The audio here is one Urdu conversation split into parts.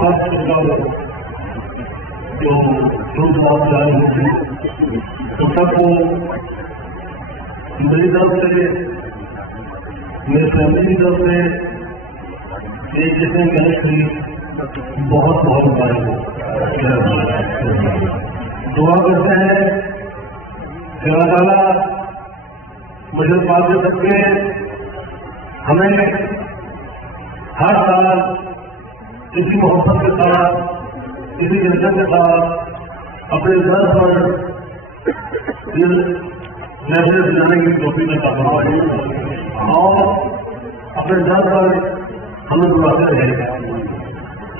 سب جو بات جاری ہوتی تو سب کو میری طرف سے میری فیملی کی طرف سے ایک جتنے گھر کی بہت بہت مبارک دعا کرتے ہیں کہ اللہ تعالیٰ مجھے پاس کر سکتے ہمیں ہر سال کسی محبت کے ساتھ کسی جنسن کے ساتھ اپنے گھر پر محفل سجانے کی ٹوپی میں کام اور اپنے گھر پر ہمیں بلاتے رہے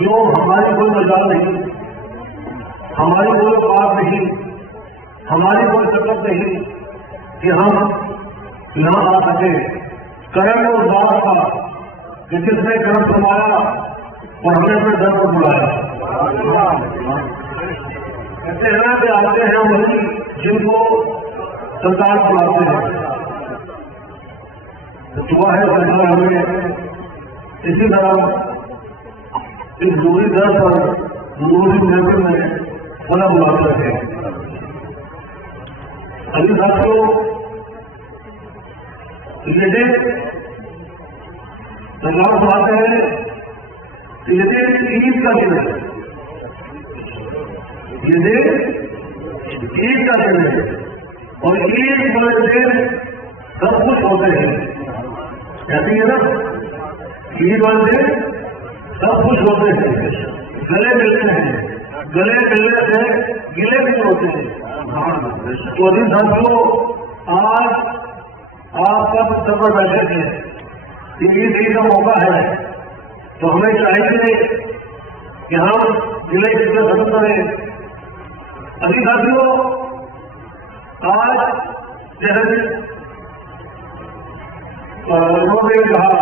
جو ہماری کوئی مجال نہیں، ہماری کوئی بات نہیں، ہماری کوئی شکت نہیں کہ ہم یہاں آ سکے۔ کرم اور بات کا کہ کس نے کرم فرمایا اور ہمیں اپنے گھر پر بلایا۔ ایسے ہیں کہ آتے ہیں وہی جن کو سرکار بلاتے ہیں۔ دعا ہے سرکار ہمیں اسی طرح اس دوری در پر نوری محفل میں بنا بلاتے ہیں۔ ابھی ساتھیوں یہ سرکار بلاتے ہیں کہ یہ عید کا دن ہے، یہ عید کا دن ہے اور عید والے دن سب کچھ ہوتے ہیں، کہتی ہے نا عید والے دن سب کچھ ہوتے ہیں، گلے ملتے ہیں، گلے ملنے سے گلے بھی ہوتے ہیں۔ تو جن ساتھیوں آج آپ سب سفر بیٹھے تھے کہ عید کا موقع ہے تو ہمیں چاہیے کہ ہم گلے گلے ختم کریں۔ ابھی ساتھیوں آج انہوں نے کہا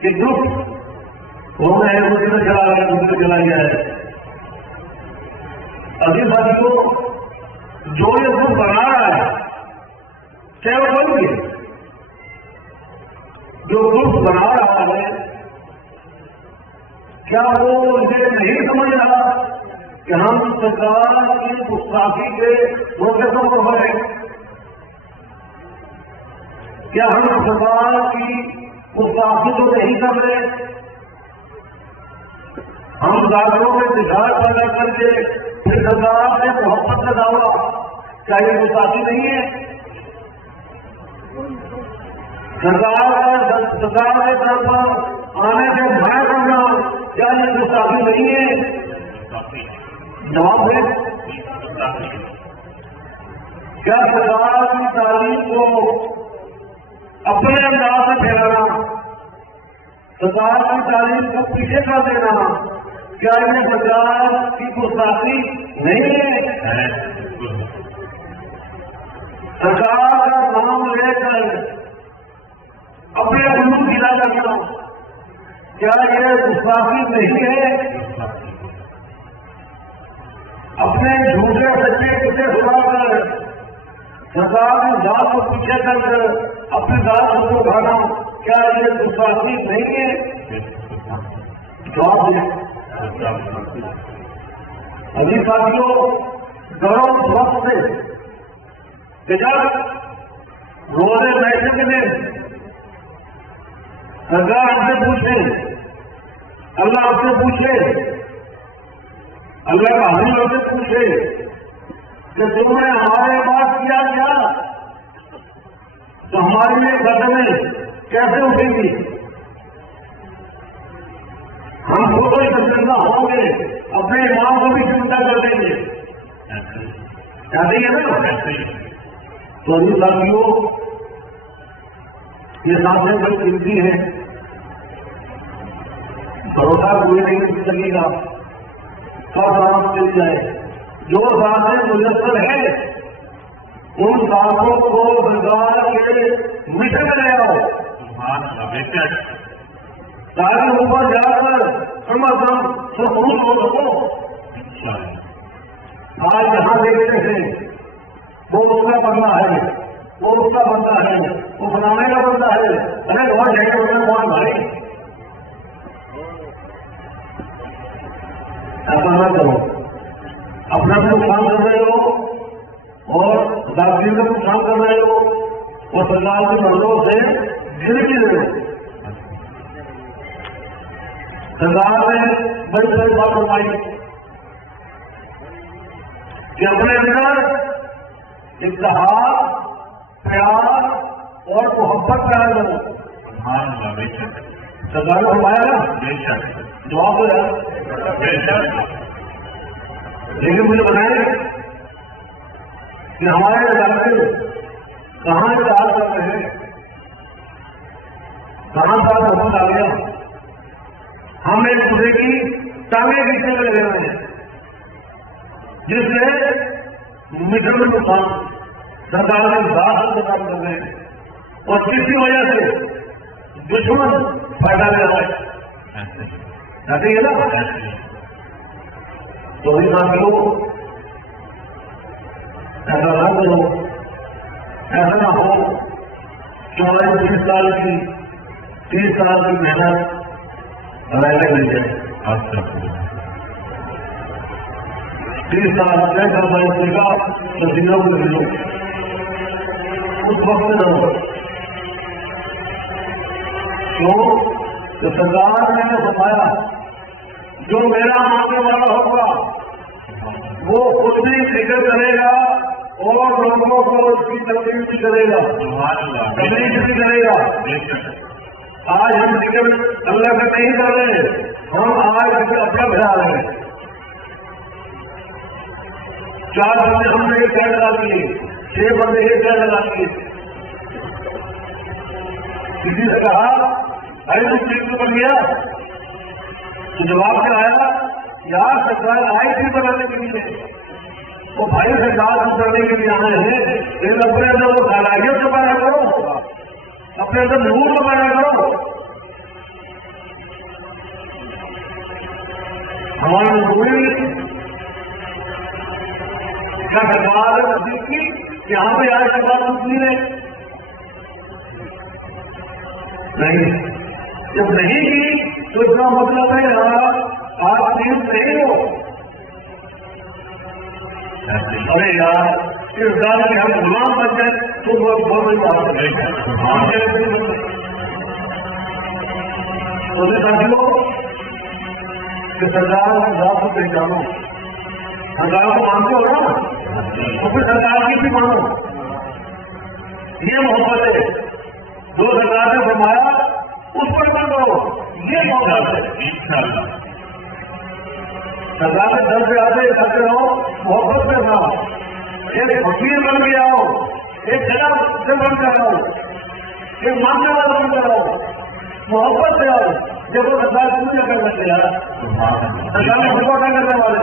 کہ دکھ ہو رہے ہیں وہ کدھر چلا گیا دوسرے چلا گیا ہے۔ ابھی ساتھیوں جو یہ دکھ بنا رہا ہے کیا وہ بن گئے؟ جو دکھ بنا رہا ہے کیا وہ یہ نہیں سمجھ رہا کہ ہم سرکار کی گستاخی کے پروفیسر پر بنے؟ کیا ہم سرکار کی گستاخی کو نہیں کر رہے؟ ہم ظالموں میں تجارت پیدا کر کے پھر سرکار سے محبت کا دعویٰ کیا یہ گستاخی نہیں ہے؟ سرکار کے طرف پر آنے سے منع کرنا کیا یہ گستاخی نہیں ہے؟ جواب ہے کیا سرکار کی تعلیم کو اپنے انداز سے پھیلانا، سرکار کی تعلیم کو پیچھے کر دینا کیا یہ سرکار کی گستاخی نہیں ہے؟ سرکار کا نام لے کر اپنے گرو گلا کرنا کیا یہ گستاخی نہیں ہے؟ اپنے جھوٹے سچے کسے سنا کر سرکار کی ذات کو پیچھے کر اپنے ذات کو اٹھانا کیا یہ گستاخی نہیں ہے؟ جواب دیں۔ ابھی ساتھیوں گرم وقت سے کہ جب روزے بیٹھے کے دن سرکار ہم سے پوچھے، اللہ آپ سے پوچھے، اللہ کا حبیب آپ سے پوچھے کہ تم نے ہمارے پاس کیا کیا تو ہمارے لیے قدمیں کیسے اٹھیں گی؟ ہم خود کو شرمندہ ہوں گے، اپنے امام کو بھی شرمندہ کر دیں گے، چاہتے ہیں نا؟ تو ابھی ساتھیوں یہ سامنے بڑی قیمتی ہے، بھروسہ کوئی نہیں مل سکے گا، سب رام مل جائے۔ جو ساتھ مجسر ہے ان ساتھوں کو سرکار کے مشن میں لے آؤ تاکہ اوپر جا کر کم از کم سکون ہو سکو۔ آج یہاں دیکھتے ہیں وہ اس کا بندہ ہے، وہ اس کا بندہ ہے، وہ بنانے کا بندہ ہے، ارے وہاں جائے گا وہاں بھائی زوروں سے گر بھی رہے ہو. سرکار نے بڑی بڑی بات فرمائی کہ اپنے اندر اتحاد پیار اور محبت پیار کرو. سرکار نے فرمایا نا جواب دو یار. لیکن مجھے بتائیں کہ ہمارے علاقے میں کہاں اتحاد کرتے ہیں, کہاں پر محبت آ گیا. ہم ایک دوسرے کی ٹانگیں کھینچنے میں لگے ہوئے ہیں جس سے مٹر میں نقصان سرکار کے ساتھ کام کر رہے ہیں اور کسی وجہ سے دشمن فائدہ لے رہا ہے. ایسے ہی نا تو بھی کام کرو, ایسا نہ کرو, ایسا نہ ہو کہ ہماری 30 سال کی 30 سال کی محنت رہنے مل جائے. 30 سال سے کا مشینوں کو ملو اس وقت میں نہ ہو. کیوں کہ سرکار نے بتایا جو میرا مانگنے والا ہوگا وہ خود بھی فکر کرے گا اور لوگوں کو اس کی تکلیف بھی کرے گا, تکلیف بھی کرے گا. آج ہم ذکر اللہ کا نہیں کر رہے, ہم آج اپنا بھجا رہے ہیں. 4 بندے ہم نے ایک سائڈ لگا دیے, 6 بندے ایک سائڈ لگا دیے. کسی سے کہا ارے تم چیز بن گیا تو جواب کیا آیا یار سرکار آئی تھی بنانے کے لیے, وہ بھائی سرکار کو کرنے کے لیے آئے ہیں, لیکن اپنے اندر وہ صلاحیت کو پیدا کرو, اپنے اندر نور کو پیدا کرو. ہماری مجبوری کیا سرکار نصیب کی کہ یہاں پہ آج کے بعد کچھ نہیں. جب نہیں کی تو اتنا مطلب ہے یار آپ چیز نہیں ہو. ارے یار اس گال کے ہم غلام بن جائیں تو بہت بڑی بات ہے. ساتھیوں کہ سرکار کی ذات کو پہچانو, سرکار کو مانتے ہو نا تو پھر سرکار کی بھی مانو. یہ محبت ہے جو سرکار نے فرمایا اس پر کرو, یہ محبت ہے. سرکار کے در سے آتے کرتے رہو, محبت سے رہو. ایک وکیل بن کے آؤ, ایک جگہ سے بن کر آؤ, ایک ماننے والا بن کر آؤ, محبت سے آؤ. جب وہ سرکار پوجا کر سکتے ہیں سرکار نے سپورٹ کرنے والے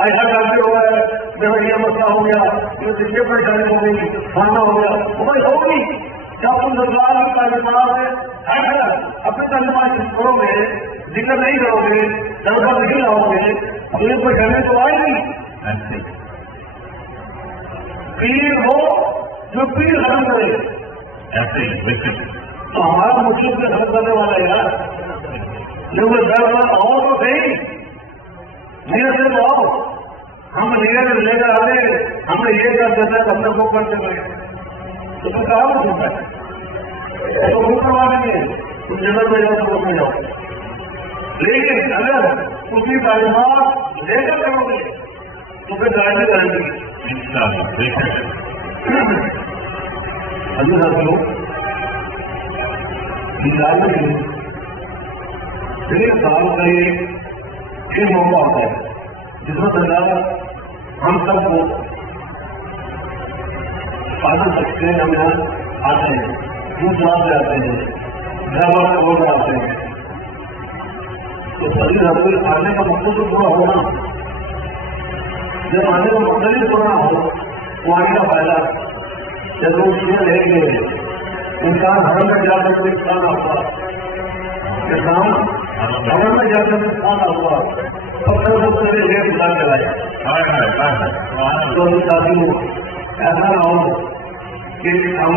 ایسا کرتے ہو گئے جب یہ مسئلہ ہو گیا یہ پریشانی ہو گئی کھانا ہو گیا وہ ہوگی. جب تم سرکار کی تعلیمات ہے اپنے تعلیمات کرو گے, ذکر نہیں کرو گے, درخت نہیں لاؤ گے تو یہ پریشانی تو آئے نہیں. پیر ہو جو پیر ختم کرے ایسے تو ہمارا مسلم سے ختم کرنے والا یار جو وہ ڈر والا آؤ تو صحیح نیت سے تو آؤ. ہم نیت لے کر آتے ہم نے یہ کر دیتا ہے ہم نے وہ کرتے رہے تو پھر کہاں پر سنتا ہے تو وہ کروا دیں گے تم جگہ میں جاؤ تو میں جاؤ. لیکن اگر اسی تعلیمات لے کر کرو گے تو پھر گاڑی کریں گے. اللہ ساتھیوں مثال میں ایک سال کا یہ موقع ہوتا ہے جس میں سرکار ہم سب کو پادل سکتے ہیں, ہم یہاں آتے ہیں, دودھ سے آتے ہیں, ڈرائیور کا روڈ آتے ہیں. تو سبھی رب آنے کا مقصد تو پورا ہونا, جب آنے کا مقصد ہی پورا ہو تو آنے کا فائدہ جب لوگ یہ رہیں گے انسان ہر میں جا کر کوئی کام آتا کسان ہر میں جا کر کام آتا پتھر سب سے یہ کسان چلائے. تو ساتھیوں ایسا نہ ہو کہ ہم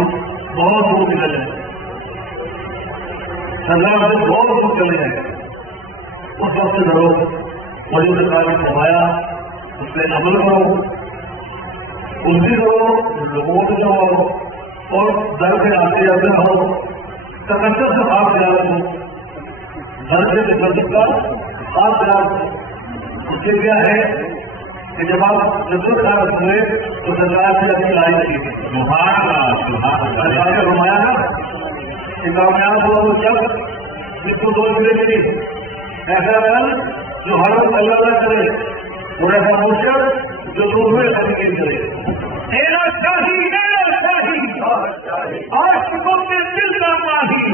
بہت دور نکل جائیں, سرکار سے بہت دور چلے جائیں. اس وقت سے ضرور بڑی سرکار نے فرمایا اس پہ عمل کرو, ان کی کرو, لوگوں سے کرو, اور در سے آتے جاتے ہو تکچر سے آپ جاتے ہو در سے مسجد کا آپ جاتے ہو اس سے کیا ہے کہ جب آپ جسد کا رکھ ہوئے تو سرکار سے اپنی لائی کی سرکار نے فرمایا نا کہ کامیاب ہوا تو جب جس کو دو ملے گی ایسا رن جو ہر وقت اللہ کرے اور ایسا موشر جو دو ہوئے تنقید کرے تیرا شاہی عاشقوں کے دل کا ماہی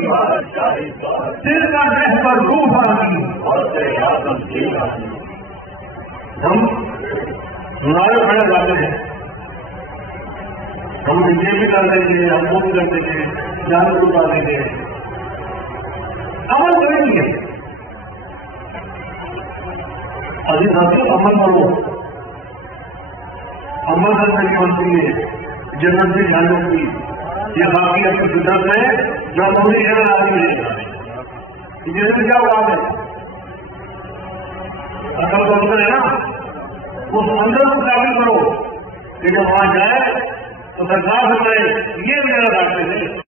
دل کا رہبر روح آگی ہم ہمارے کھڑے جاتے ہیں ہم یہ بھی کر دیں گے ہم وہ بھی کر دیں گے جان کو ڈال دیں گے عمل کریں گے ابھی ساتھی عمل کرو عمل کرنے کی بنتی ہے جنت سے جانوں کی یہ باقی اپنی فطرت ہے جو اپنی جگہ آدمی ہے جنت کیا بات ہے اصل تو اندر ہے نا اس اندر کو قابل کرو کہ جب وہاں جائے تو سرکار سے یہ میرا ڈاکٹر ہے